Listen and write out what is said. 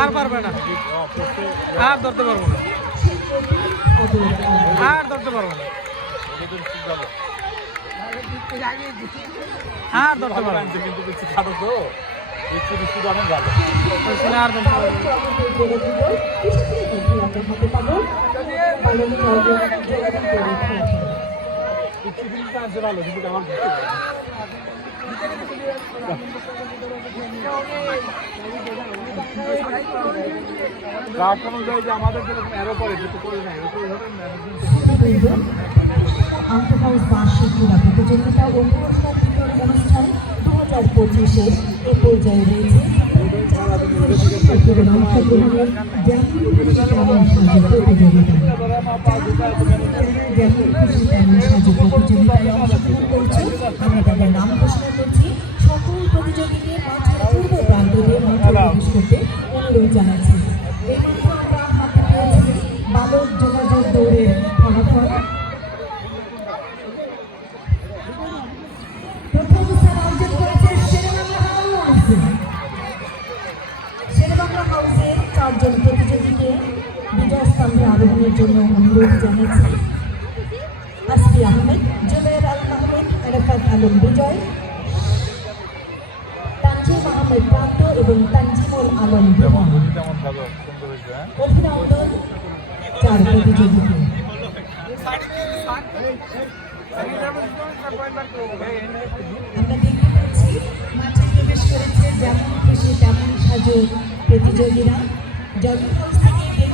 আর পারবে না। আর ধরতে পারব না। আর ধরতে পারব না। আর ধরতে পারব না। বেশি খাটো তো একটু আর ধরতে পারব একটু কিন্তু আমার কাঠ অনুযায়ী যে পঁচিশে এ প্রতিযোগিতায় অংশগ্রহণ করছে আমরা পূর্ব প্রান্ত দিয়ে মাঠে প্রবেশ করতে অনুরোধ জানাচ্ছি। এই মাঠে আমরা হাতে পেয়েছি বালক যোগাযোগ দৌড়ের জন্য অনুরোধ জানিয়েছে আসফি আহমেদ জুবের আল আহমেদ আরাফাত আলম বিজয় আহমেদ প্রাপ্ত এবং তানজিমুল আলম হ্যাঁ? অভিনন্দন চার প্রতিযোগীকে। আমরা দেখতে পাচ্ছি মাঠে প্রবেশ করেছে যেমন খুশি তেমন সাজু প্রতিযোগীরা। জগৎ থেকে